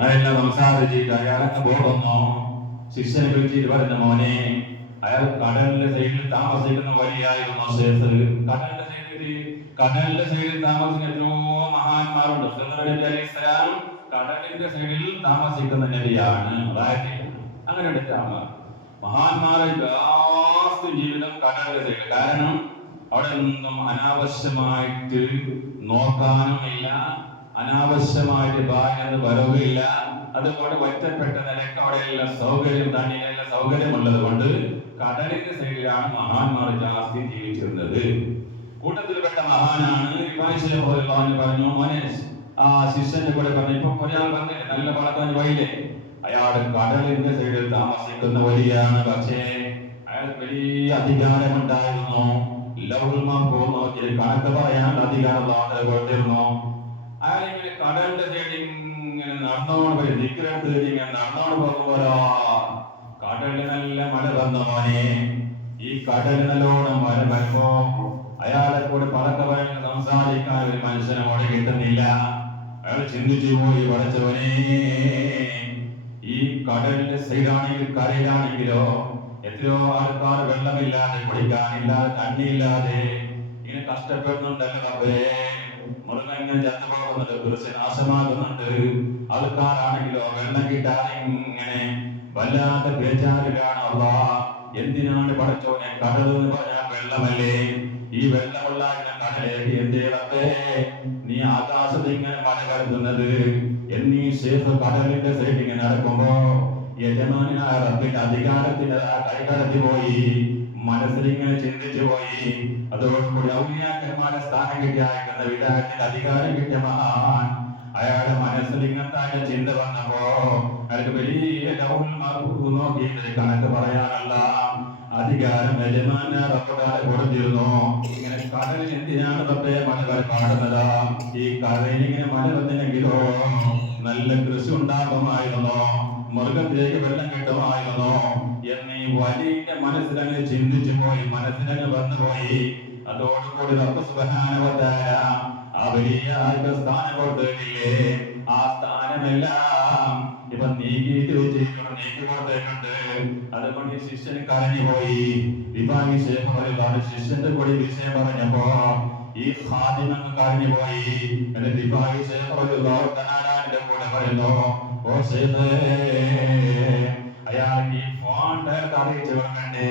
അതെല്ലാം സംസാരിച്ചിട്ട് അയാളൊക്കെ പോകുന്നു. ശിഷ്യനെ വിളിച്ചിട്ട് പറഞ്ഞ മോനെ, അയാൾ കടലിന്റെ സൈഡിൽ താമസിക്കുന്ന വലിയായിരുന്നു ശേഷ്. കടലിന്റെ സൈഡിൽ താമസിക്കുന്ന എത്രയോ മഹാന്മാരുണ്ട്. നബി അലൈഹിസ്സലാം കടലിന്റെ സൈഡിൽ താമസിക്കുന്ന നബിയാണ്. അങ്ങനെ എടുത്താണ് മഹാന്മാരെ ജീവിതം കടലിന്റെ സൈഡിൽ. കാരണം അവിടെ ഒന്നും അനാവശ്യമായിട്ട് നോക്കാനുമില്ല, അനാവശ്യമായിട്ട് ഭാഗ്യം വരവില്ല. അതുകൊണ്ട് ഒറ്റപ്പെട്ട നിലക്ക് അവിടെയുള്ള സൗകര്യം തണ്ണിയിലെല്ലാം സൗകര്യമുള്ളത് കൊണ്ട് കടലിന്റെ സൈഡിലാണ് മഹാന്മാർ ജാസ്തി ജീവിച്ചിരുന്നത്. കൂട്ടത്തിൽപ്പെട്ട മഹാനാണ് പറഞ്ഞു, മോനെ ആ ശിഷ്യന്റെ കൂടെ പറഞ്ഞു, ഇപ്പൊ ഒരാൾ വന്നിട്ട് നല്ല പളക്കാൻ വഴിയില്ലേ, അയാൾ കടലിന്റെ സൈഡിൽ താമസിക്കുന്ന വലിയാണ്. പക്ഷേ അയാൾക്ക് വലിയ അധികാരമുണ്ടായിരുന്നു. കണക്ക് പറയാൻ അധികാരം കൊടുത്തിരുന്നു. അയാൾ ഇങ്ങനെ കടലിന്റെ സൈഡിൽ ഇങ്ങനെ നടന്നോണ്ട് ഇങ്ങനെ നടന്നോണ്ട് പോകുമ്പോഴോ കടലിൽ നല്ല മഴ വന്ന മോനെ. ഈ കടലിൽ നല്ലോണം മഴ വരുമ്പോ അയാളെ കൂടെ പറക്ക പറഞ്ഞ് സംസാരിക്കാൻ ഒരു മനുഷ്യനെ മോടെ കിട്ടുന്നില്ല. അയാൾ ചിന്തിച്ചു പോയി, പഠിച്ചവനെ ഈ കടലിന്റെ സൈഡാണെങ്കിൽ കരയിലാണെങ്കിലോ എത്രയോ ആൾക്കാർ വെള്ളമില്ലാതെ കുടിക്കാനില്ലാതെ തണ്ണിയില്ലാതെ ഇങ്ങനെ കഷ്ടപ്പെടുന്നുണ്ടല്ലോ. റബ്ബേ, മൃഗം ഇങ്ങനെ ചത്തുപോകുന്നുണ്ട്, കൃഷി നാശമാകുന്നുണ്ട്. ആൾക്കാരാണെങ്കിലോ വെള്ളം കിട്ടാതെ ഇങ്ങനെ വല്ലാത്ത ബേജാറിലാണ്. അള്ളാ, എന്തിനാണ് പഠിച്ചോനെ കടലെന്ന് പറഞ്ഞാൽ വെള്ളമല്ലേ? ഈ വെള്ളമുള്ള കടലേക്ക് എന്തേ റബ്ബേ നീ ആകാശത്ത് ഇങ്ങനെ മഴ കരുതുന്നത്? എന്നീ ശേഷം കടലിന്റെ സൈഡ് ഇങ്ങനെ നടക്കുമ്പോ യജമാനായ റബ്ബിന്റെ അധികാരത്തിന്റെ കൈകടത്തി പോയി, മനസ്സിലിങ്ങനെ ചിന്തിച്ചു പോയി. അതോടുകൂടി ഔലിയാക്കന്മാരുടെ സ്ഥാനം കിട്ടിയ വിധാനത്തിന്റെ അധികാരം കിട്ടിയ മഹാൻ അയാളുടെ മനസ്സിൽ ഇങ്ങനത്തെ ചിന്ത വന്നപ്പോ അയാൾക്ക് വലിയ നോക്കി കണക്ക് പറയാനുള്ള അധികാരം യജമാന റബ്ബുകാരെ കൊടുത്തിരുന്നു. ഇങ്ങനെ കടലിൽ എന്തിനാണ് റബ്ബേ മഴ പാടുന്നത്? ഈ കടലിൽ ഇങ്ങനെ മഴ വന്നില്ലെങ്കിലോ നല്ല കൃഷി ഉണ്ടാകുമായിരുന്നോ, മൃഗത്തിലേക്ക് വെള്ളം കിട്ടുമായിരുന്നോ എന്നീ വലിയ മനസ്സിലങ്ങനെ ചിന്തിച്ചു പോയി, മനസ്സിലങ്ങ് വന്നുപോയി. അതോടുകൂടി റബ്ബ് സുബ്ഹാനഹു വ തആല ആ വലിയ ആൾക്ക് സ്ഥാനം കൊടുത്തില്ലേ, ആ സ്ഥാനമെല്ലാം ഇപ്പൊ നീക്കി കൊടുത്തിട്ടുണ്ട്. അതുകൊണ്ട് ഈ ശിഷ്യന് കരഞ്ഞു പോയി. വിഭാഗി ശിഷ്യന്റെ കൂടി വിഷയം പറഞ്ഞപ്പോ ഈ ഖാദിമങ്ങ് കരഞ്ഞു പോയി. എന്റെ വിഭാഗി ശേഖന്റെ കൂടെ പറയുന്നു, ഓ ശേഖേ അയാൾക്ക് ഈ ഫോൺ അറിയിച്ചു കൊടുക്കണ്ടേ?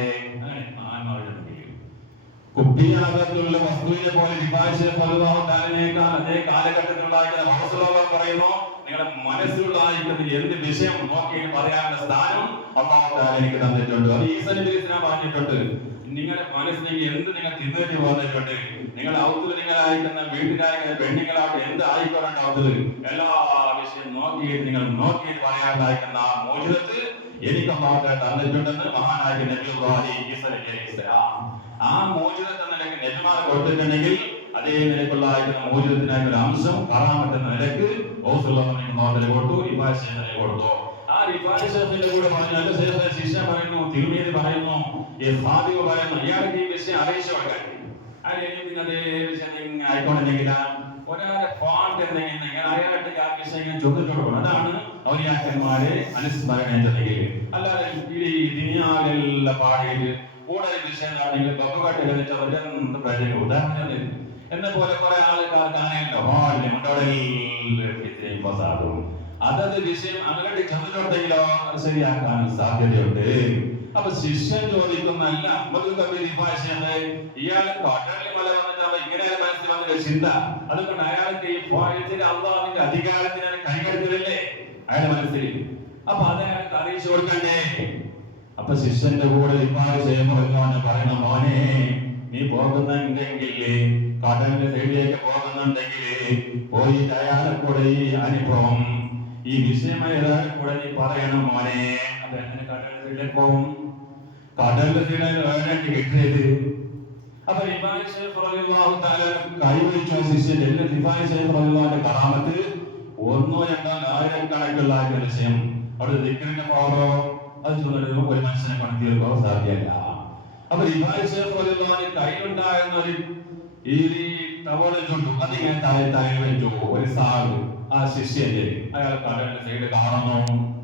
കുപ്പിയാകത്തുള്ള വസ്തുവിനെ പോലെ അതേ കാലഘട്ടത്തിലുണ്ടായിരുന്ന പറയുന്നു, നിങ്ങളുടെ മനസ്സിലുള്ളതായിരിക്കുന്ന എന്ത് വിഷയം നോക്കി പറയാനുള്ള സ്ഥാനം അല്ലാഹു തആല എനിക്ക് തന്നിട്ടുണ്ട്. അത് ഈസാ നബി ഇസ്ലാം പറഞ്ഞിട്ടുണ്ട്. നിങ്ങളുടെ മനസ്സിലേക്ക് എന്ത് നിങ്ങൾ തിരിച്ചു പോന്നിട്ടുണ്ട്, നിങ്ങളുടെ ഔത്തുകൾ നിങ്ങളായിരിക്കുന്ന വീട്ടിലായിരിക്കുന്ന പെണ്ണുങ്ങളായിട്ട് എന്ത് ആയിക്കൊണ്ടാവുന്നത് എല്ലാ വിഷയം നോക്കിയിട്ട് നിങ്ങൾ നോക്കിയിട്ട് പറയാനായിരിക്കുന്ന മോചിതത്ത് എനിക്ക് അല്ലാഹു തആല തന്നിട്ടുണ്ടെന്ന് മഹാനായ നബിയുല്ലാഹി ഈസാ നബി അലൈഹി ഇസ്ലാം ആ മോചിതത്ത് എന്ന നിലയ്ക്ക് നബിമാർ കൊടുത്തിട്ടുണ്ടെങ്കിൽ അതേ നിലയ്ക്കുള്ള മോചിതത്തിനായ ഒരു അംശം കറാമത്ത് എന്ന നിലയ്ക്ക് കൊടുത്തു, റിഫായിനെ കൊടുത്തു. ആ റിഫായിന്റെ കൂടെ പറഞ്ഞാൽ ശിഷ്യ പറയുന്നു, തിരുമേനി പറയുന്നു, ഖാദിമ പറയുന്നു, ഇയാൾക്ക് ഈ വിഷയം അറിയിച്ചു കൊടുക്കാൻ അതേ വിഷയം ആയിക്കൊണ്ടെങ്കിൽ ഒരാളെ ഫാൾട്ട് എന്തെങ്കിലും അയാളുടെ ആ വിഷയം ചോദിച്ചു കൊടുക്കണം. അതാണ് ഔലിയാക്കന്മാരെ അനുസ്മരണം എന്നുണ്ടെങ്കിൽ. അല്ലാതെ ഈ ദുനിയാവിലുള്ള പാടിയിട്ട് കൂടുതൽ വിഷയങ്ങളാണെങ്കിൽ ബബുകാട്ട് കളിച്ച ഉദാഹരണം എന്നെ പോലെ കുറെ ആൾക്കാർക്കാണല്ലോ അതത് വിഷയം അങ്ങോട്ട് ചെന്നിട്ടുണ്ടെങ്കിലോ അത് ശരിയാക്കാൻ സാധ്യതയുണ്ട്. അപ്പൊ ശിഷ്യൻ ചോദിക്കുന്ന അല്ല അഹ്മദ് കബീർ ഇയാള് കടലിൽ മല വന്നിട്ട് ഇങ്ങനെ മനസ്സിൽ വന്നൊരു ചിന്ത, അതുകൊണ്ട് അയാൾക്ക് ഈ ഫോയത്തിന് അള്ളാഹുവിന്റെ അധികാരത്തിന് കൈകടത്തില്ലേ അയാളുടെ മനസ്സിൽ. അപ്പൊ അത് അയാൾക്ക് അറിയിച്ചു കൊടുക്കണ്ടേ? അപ്പൊ ശിഷ്യന്റെ കൂടെ പറയുന്ന, മോനെ നീ പോകുന്നുണ്ടെങ്കിൽ കടലിന്റെ സൈഡിലേക്ക് പോകുന്നുണ്ടെങ്കിൽ പോയിട്ട് അയാളെ കൂടെ ഈ അനുഭവം ഈ വിഷയമായ കൂടെ നീ പറയണം മോനെ. അപ്പൊ എങ്ങനെ കടലിന്റെ സൈഡിലേക്ക് പോകും? കടലിന്റെ സൈഡിൽ കിട്ടിയത്. അപ്പൊ കൈവരിച്ചു ശിഷ്യന്റെ എല്ലാ കറാമത്ത് ഒന്നോ രണ്ടോ ആയിരക്കണക്കുള്ള വിഷയം അവിടെ ദിക്റിന്റെ പോറോ അത് ചൊല്ലുന്നത് ഒരു മനുഷ്യനെ കൊണ്ട് തീർക്കാൻ സാധ്യമല്ല. അപ്പൊ കയ്യിലുണ്ടായിരുന്ന ഒരു ടവള് ചുണ്ടു അതിങ്ങനെ താഴെ വെച്ചു ഒരു സാഗ് ആ ശിഷ്യന്റെ അയാൾ കടലിന്റെ സൈഡ് കാണുന്നു.